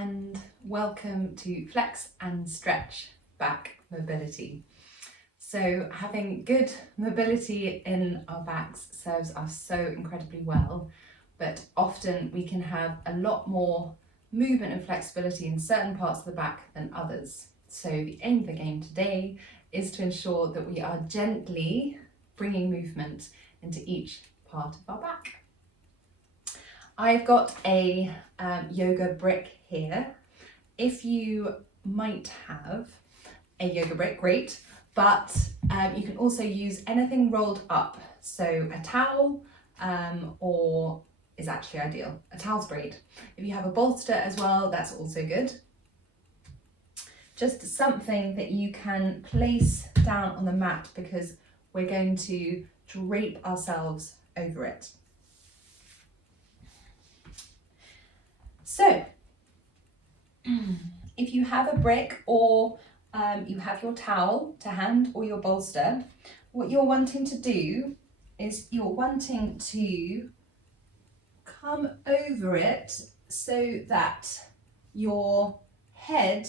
and welcome to Flex and Stretch Back Mobility. So having good mobility in our backs serves us so incredibly well, but often we can have a lot more movement and flexibility in certain parts of the back than others. So the aim of the game today is to ensure that we are gently bringing movement into each part of our back. I've got a yoga brick here. If you might have a yoga brick, great, but you can also use anything rolled up. So a towel or is actually ideal. A towel's great. If you have a bolster as well, that's also good. Just something that you can place down on the mat because we're going to drape ourselves over it. So, if you have a brick or you have your towel to hand or your bolster, what you're wanting to do is you're wanting to come over it so that your head,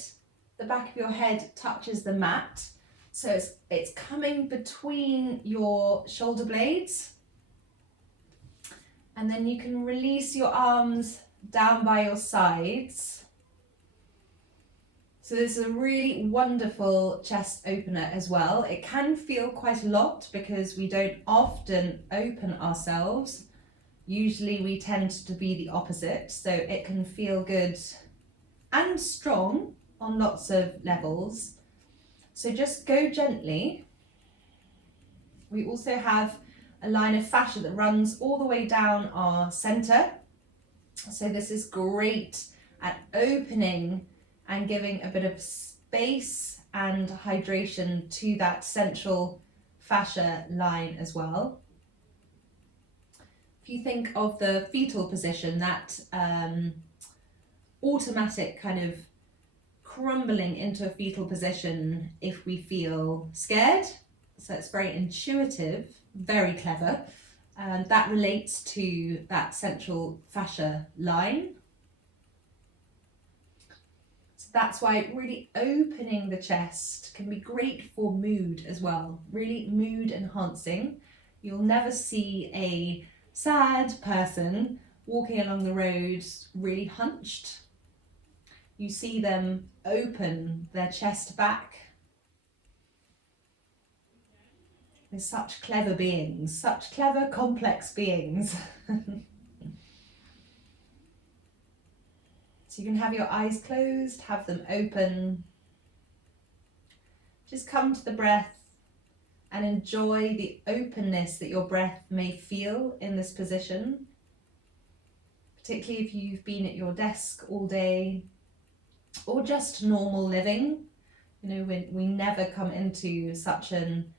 the back of your head touches the mat. So it's coming between your shoulder blades, and then you can release your arms down by your sides. So this is a really wonderful chest opener as well. It can feel quite a lot because we don't often open ourselves. Usually we tend to be the opposite, so it can feel good and strong on lots of levels. So just go gently. We also have a line of fascia that runs all the way down our centre. So this is great at opening and giving a bit of space and hydration to that central fascia line as well. If you think of the fetal position, that automatic kind of crumbling into a fetal position if we feel scared. So it's very intuitive, very clever. That relates to that central fascia line. So that's why really opening the chest can be great for mood as well, really mood enhancing. You'll never see a sad person walking along the road really hunched. You see them open their chest back. They're such clever beings, such clever, complex beings. So you can have your eyes closed, have them open. Just come to the breath and enjoy the openness that your breath may feel in this position. Particularly if you've been at your desk all day or just normal living. You know, we never come into such an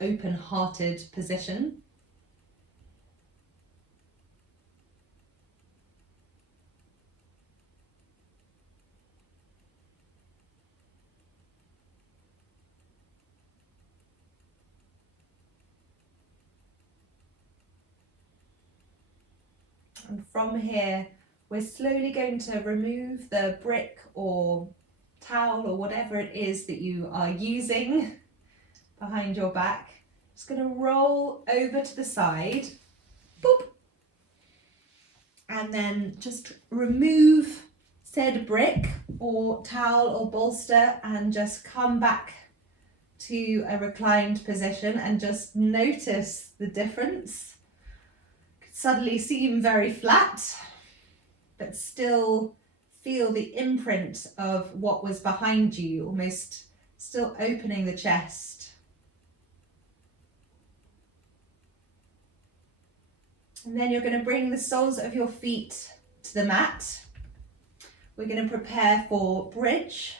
open-hearted position. And from here, we're slowly going to remove the brick or towel or whatever it is that you are using behind your back. Just going to roll over to the side, boop, and then just remove said brick or towel or bolster and just come back to a reclined position and just notice the difference. Could suddenly seem very flat, but still feel the imprint of what was behind you, almost still opening the chest. And then you're going to bring the soles of your feet to the mat. We're going to prepare for bridge.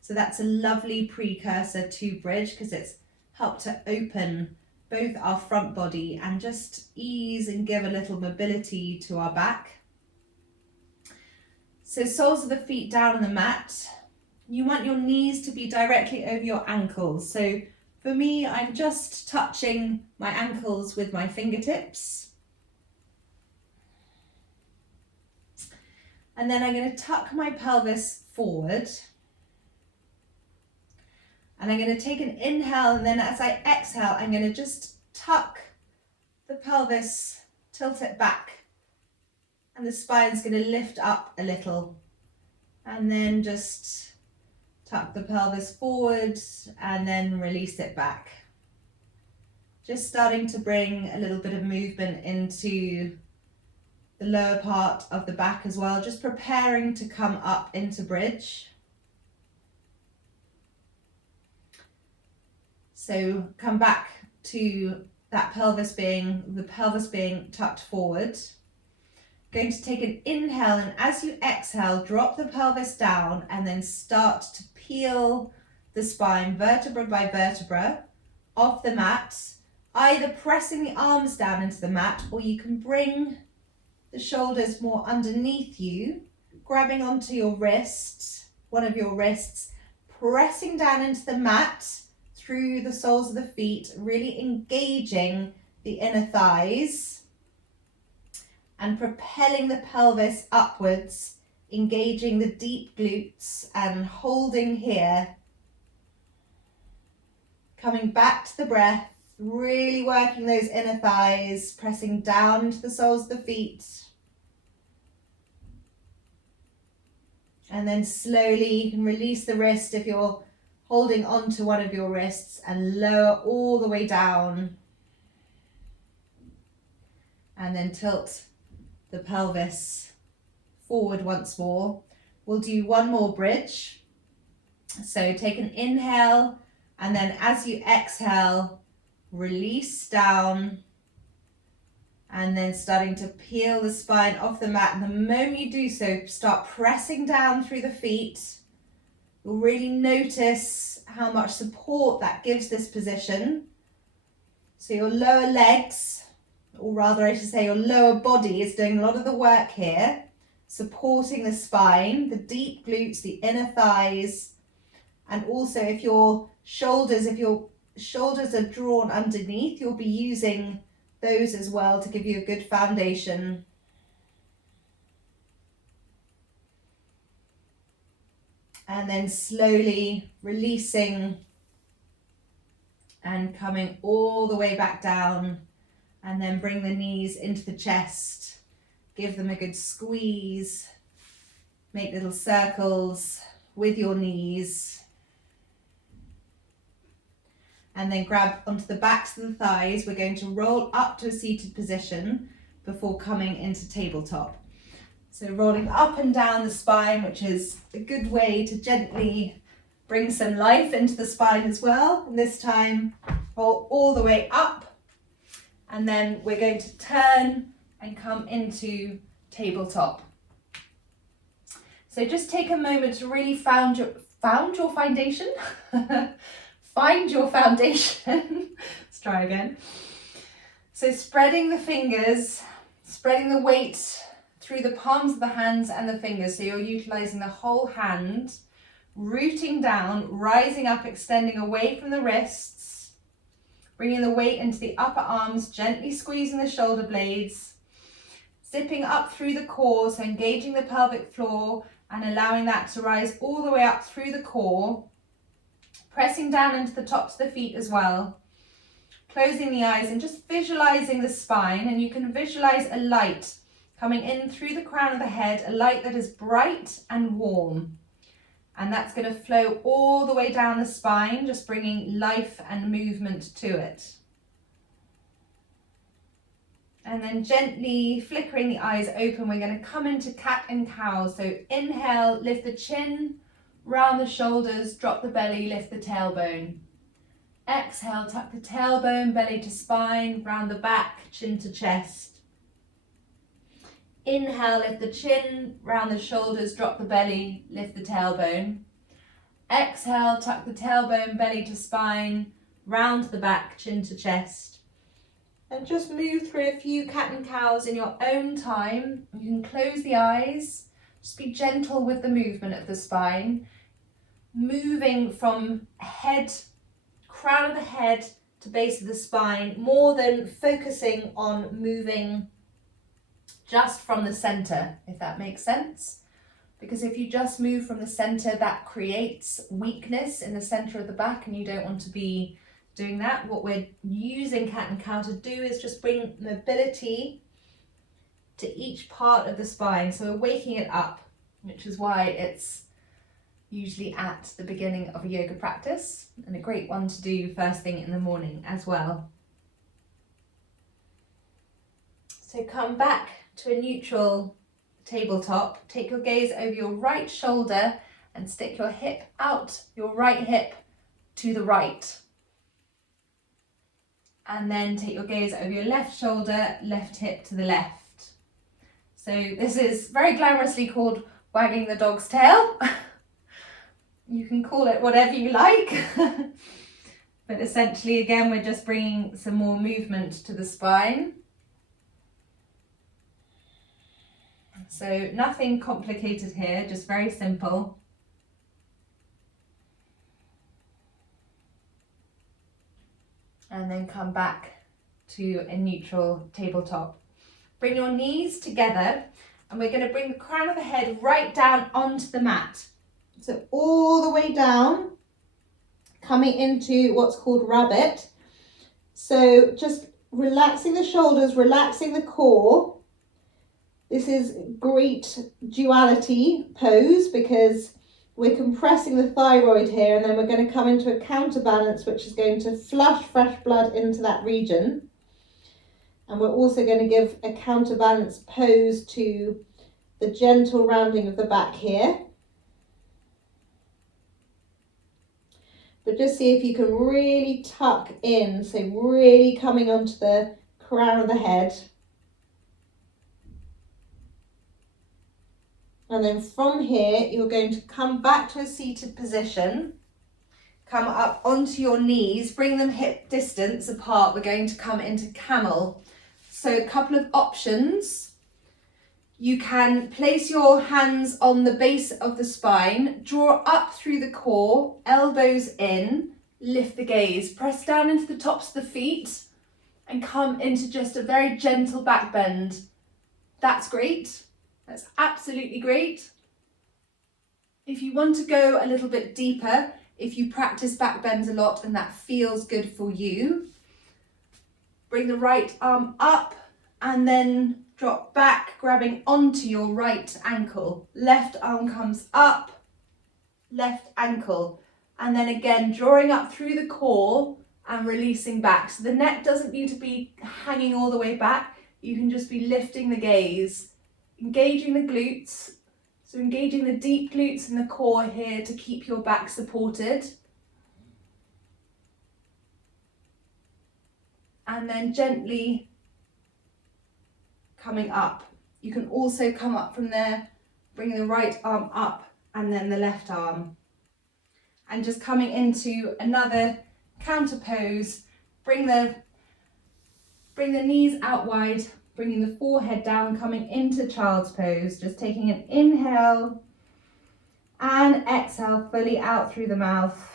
So that's a lovely precursor to bridge because it's helped to open both our front body and just ease and give a little mobility to our back. So soles of the feet down on the mat. You want your knees to be directly over your ankles. So for me, I'm just touching my ankles with my fingertips. And then I'm going to tuck my pelvis forward. And I'm going to take an inhale, and then as I exhale, I'm going to just tuck the pelvis, tilt it back, and the spine's going to lift up a little. And then just tuck the pelvis forward and then release it back. Just starting to bring a little bit of movement into the lower part of the back as well, just preparing to come up into bridge. So come back to that pelvis being tucked forward. Going to take an inhale, and as you exhale, drop the pelvis down and then start to peel the spine vertebra by vertebra off the mat, either pressing the arms down into the mat, or you can bring the shoulders more underneath you, grabbing onto your wrist, one of your wrists, pressing down into the mat through the soles of the feet, really engaging the inner thighs and propelling the pelvis upwards, engaging the deep glutes and holding here. Coming back to the breath, really working those inner thighs, pressing down into the soles of the feet. And then slowly you can release the wrist if you're holding onto one of your wrists, and lower all the way down. And then tilt the pelvis forward once more. We'll do one more bridge. So take an inhale, and then as you exhale, release down, and then starting to peel the spine off the mat. And the moment you do so, start pressing down through the feet. You'll really notice how much support that gives this position. So your lower legs, or rather I should say your lower body, is doing a lot of the work here, supporting the spine, the deep glutes, the inner thighs, and also if your shoulders are drawn underneath, you'll be using those as well to give you a good foundation. And then slowly releasing and coming all the way back down, and then bring the knees into the chest. Give them a good squeeze. Make little circles with your knees. And then grab onto the backs of the thighs. We're going to roll up to a seated position before coming into tabletop. So rolling up and down the spine, which is a good way to gently bring some life into the spine as well. And this time, roll all the way up. And then we're going to turn and come into tabletop. So just take a moment to really found your foundation. Find your foundation. Let's try again. So spreading the fingers, spreading the weight through the palms of the hands and the fingers. So you're utilizing the whole hand, rooting down, rising up, extending away from the wrists, bringing the weight into the upper arms, gently squeezing the shoulder blades, zipping up through the core, so engaging the pelvic floor and allowing that to rise all the way up through the core, pressing down into the tops of the feet as well, closing the eyes and just visualizing the spine. And you can visualize a light coming in through the crown of the head, a light that is bright and warm. And that's going to flow all the way down the spine, just bringing life and movement to it. And then gently flickering the eyes open, we're going to come into cat and cow. So inhale, lift the chin, round the shoulders, drop the belly, lift the tailbone. Exhale, tuck the tailbone, belly to spine, round the back, chin to chest. Inhale, lift the chin, round the shoulders, drop the belly, lift the tailbone. Exhale, tuck the tailbone, belly to spine, round the back, chin to chest. And just move through a few cat and cows in your own time. You can close the eyes, just be gentle with the movement of the spine. Moving from head, crown of the head to base of the spine, more than focusing on moving just from the center, if that makes sense. because if you just move from the center, that creates weakness in the center of the back, and you don't want to be doing that. What we're using cat and cow to do is just bring mobility to each part of the spine. So we're waking it up, which is why it's usually at the beginning of a yoga practice, and a great one to do first thing in the morning as well. So come back to a neutral tabletop. Take your gaze over your right shoulder and stick your hip out, your right hip to the right. And then take your gaze over your left shoulder, left hip to the left. So this is very glamorously called wagging the dog's tail. You can call it whatever you like. But essentially, again, we're just bringing some more movement to the spine. So nothing complicated here, just very simple. And then come back to a neutral tabletop. Bring your knees together, and we're going to bring the crown of the head right down onto the mat. So all the way down, coming into what's called rabbit. So just relaxing the shoulders, relaxing the core. This is great duality pose because we're compressing the thyroid here, and then we're going to come into a counterbalance, which is going to flush fresh blood into that region. And we're also going to give a counterbalance pose to the gentle rounding of the back here. But just see if you can really tuck in, so really coming onto the crown of the head. And then from here, you're going to come back to a seated position, come up onto your knees, bring them hip distance apart. We're going to come into camel. So a couple of options. You can place your hands on the base of the spine, draw up through the core, elbows in, lift the gaze, press down into the tops of the feet and come into just a very gentle back bend. That's great. That's absolutely great. If you want to go a little bit deeper, if you practice back bends a lot and that feels good for you, bring the right arm up and then drop back, grabbing onto your right ankle. Left arm comes up, left ankle. And then again, drawing up through the core and releasing back. So the neck doesn't need to be hanging all the way back. You can just be lifting the gaze, engaging the glutes. So engaging the deep glutes and the core here to keep your back supported. And then gently coming up. You can also come up from there, bring the right arm up and then the left arm. And just coming into another counter pose, bring the knees out wide, bringing the forehead down, coming into child's pose, just taking an inhale and exhale fully out through the mouth.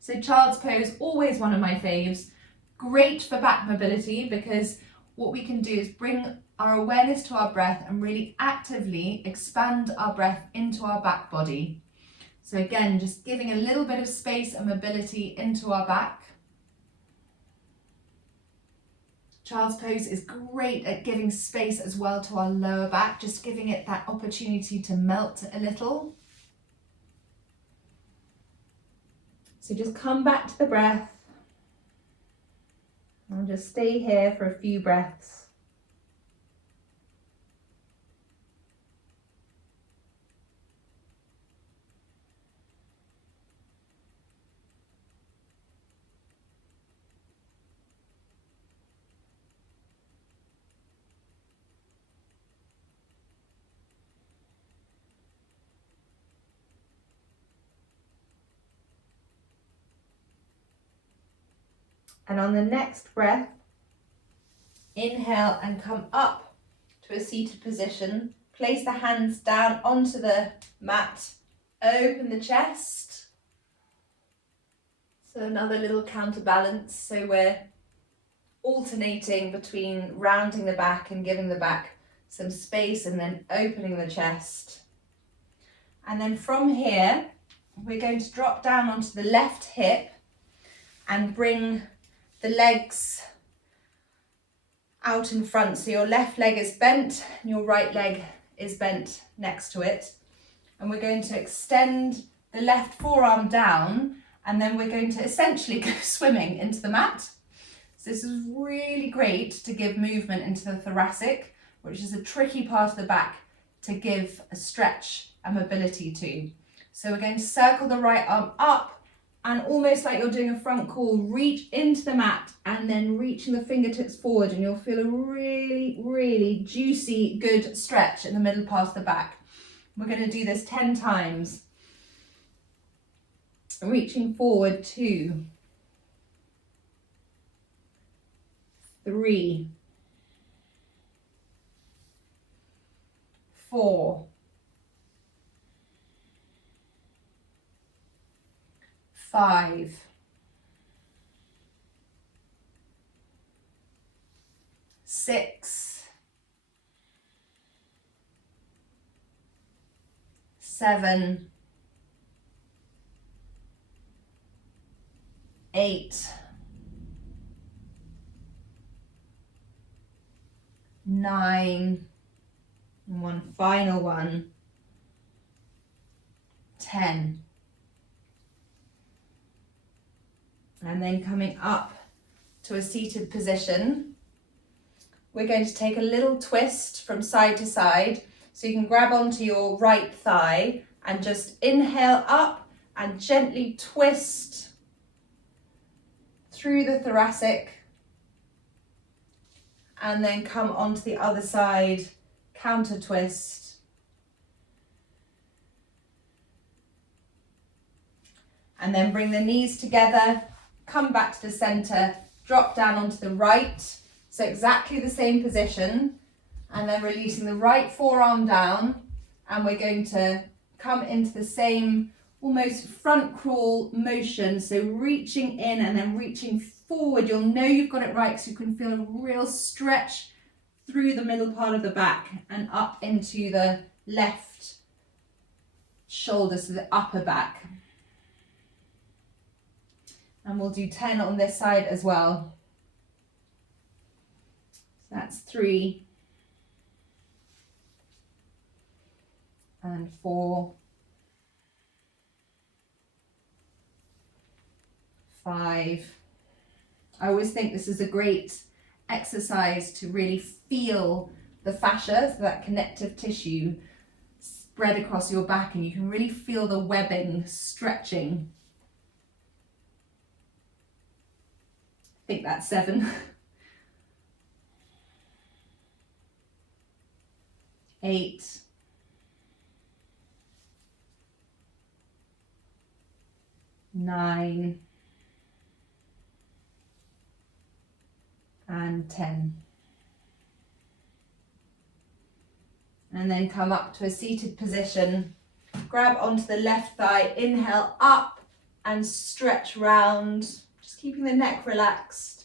So child's pose, always one of my faves. Great for back mobility because what we can do is bring our awareness to our breath and really actively expand our breath into our back body. So again, just giving a little bit of space and mobility into our back. Child's pose is great at giving space as well to our lower back, just giving it that opportunity to melt a little. So just come back to the breath and just stay here for a few breaths. And on the next breath, inhale and come up to a seated position. Place the hands down onto the mat. Open the chest. So another little counterbalance. So we're alternating between rounding the back and giving the back some space and then opening the chest. And then from here, we're going to drop down onto the left hip and bring the legs out in front. So your left leg is bent and your right leg is bent next to it. And we're going to extend the left forearm down, and then we're going to essentially go swimming into the mat. So this is really great to give movement into the thoracic, which is a tricky part of the back to give a stretch and mobility to. So we're going to circle the right arm up, and almost like you're doing a front crawl, reach into the mat and then reaching the fingertips forward, and you'll feel a really, really juicy, good stretch in the middle part of the back. We're going to do this 10 times. Reaching forward, 2, 3, 4, 5, 6, 7, 8, 9, and one final one, 10. And then coming up to a seated position, we're going to take a little twist from side to side. So you can grab onto your right thigh and just inhale up and gently twist through the thoracic, and then come onto the other side, counter twist. And then bring the knees together, come back to the center, drop down onto the right. So exactly the same position, and then releasing the right forearm down, and we're going to come into the same almost front crawl motion. So reaching in and then reaching forward. You'll know you've got it right because you can feel a real stretch through the middle part of the back and up into the left shoulder, so the upper back. And we'll do 10 on this side as well. So that's 3 and 4, 5. I always think this is a great exercise to really feel the fascia, so that connective tissue spread across your back, and you can really feel the webbing stretching. I think that's 7. 8. 9. And 10. And then come up to a seated position. Grab onto the left thigh, inhale up and stretch round, just keeping the neck relaxed.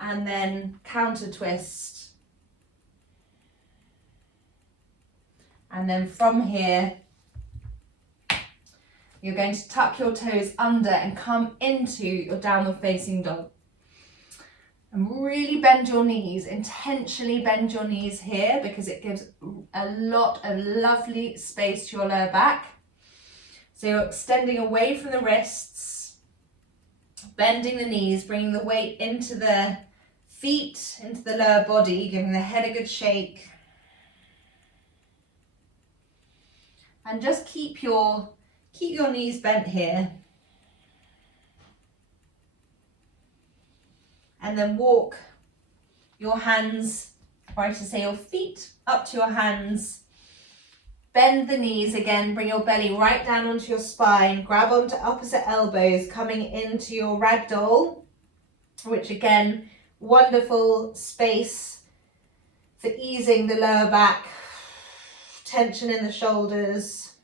And then counter twist. And then from here, you're going to tuck your toes under and come into your downward facing dog. And really bend your knees, intentionally bend your knees here, because it gives a lot of lovely space to your lower back. So you're extending away from the wrists, bending the knees, bringing the weight into the feet, into the lower body, giving the head a good shake. And just keep your knees bent here. And then walk your hands, or I should say your feet, up to your hands. Bend the knees again, bring your belly right down onto your spine, grab onto opposite elbows, coming into your ragdoll, which again, wonderful space for easing the lower back, tension in the shoulders.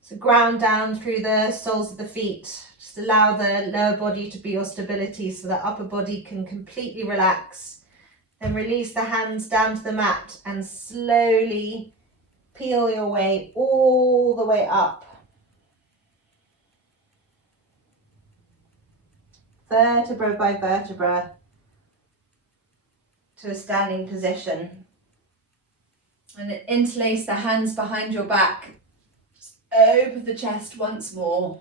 So ground down through the soles of the feet, just Just allow the lower body to be your stability so the upper body can completely relax. Then release the hands down to the mat and slowly peel your way all the way up. Vertebra by vertebra to a standing position. And then interlace the hands behind your back. Just open the chest once more.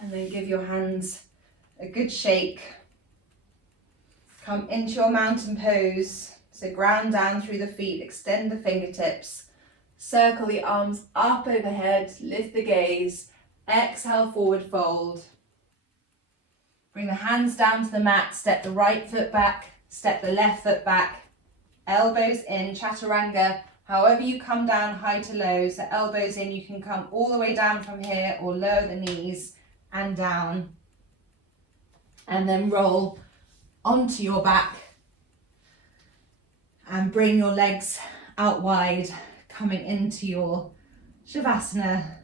And then give your hands a good shake. Come into your mountain pose. So ground down through the feet, extend the fingertips. Circle the arms up overhead, lift the gaze. Exhale, forward fold. Bring the hands down to the mat, step the right foot back, step the left foot back. Elbows in, chaturanga. However you come down, high to low. So elbows in, you can come all the way down from here or lower the knees and down. And then roll onto your back. And bring your legs out wide, coming into your Shavasana.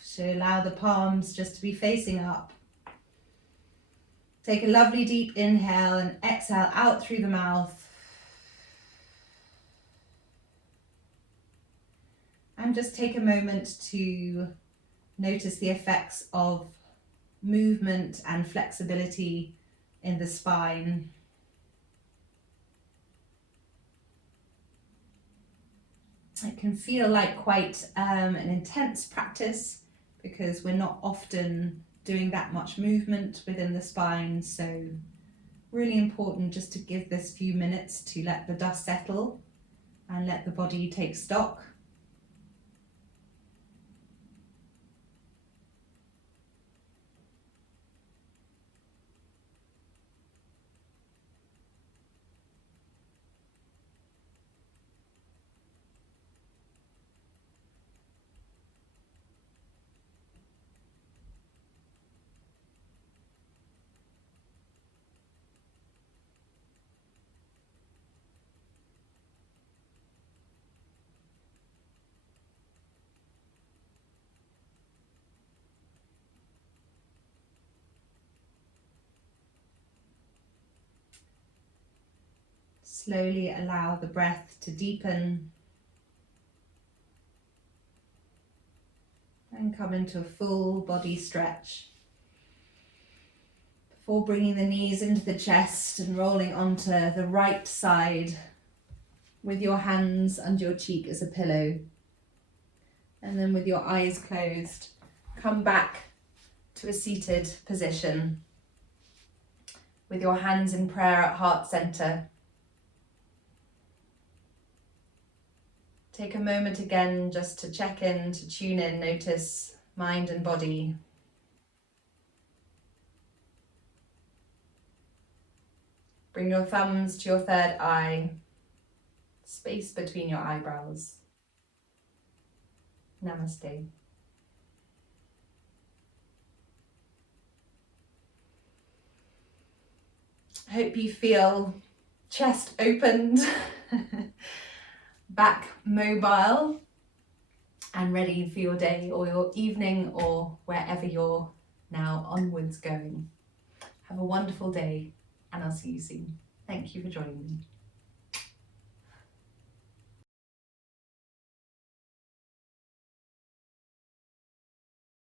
So allow the palms just to be facing up. Take a lovely deep inhale and exhale out through the mouth. And just take a moment to notice the effects of movement and flexibility in the spine. It can feel like quite an intense practice because we're not often doing that much movement within the spine. So really important just to give this few minutes to let the dust settle and let the body take stock. Slowly allow the breath to deepen and come into a full body stretch before bringing the knees into the chest and rolling onto the right side with your hands under your cheek as a pillow. And then with your eyes closed, come back to a seated position with your hands in prayer at heart center. Take a moment again just to check in, to tune in, notice mind and body. Bring your thumbs to your third eye, space between your eyebrows. Namaste. Hope you feel chest opened, back mobile and ready for your day or your evening or wherever you're now onwards going. Have a wonderful day and I'll see you soon. Thank you for joining me.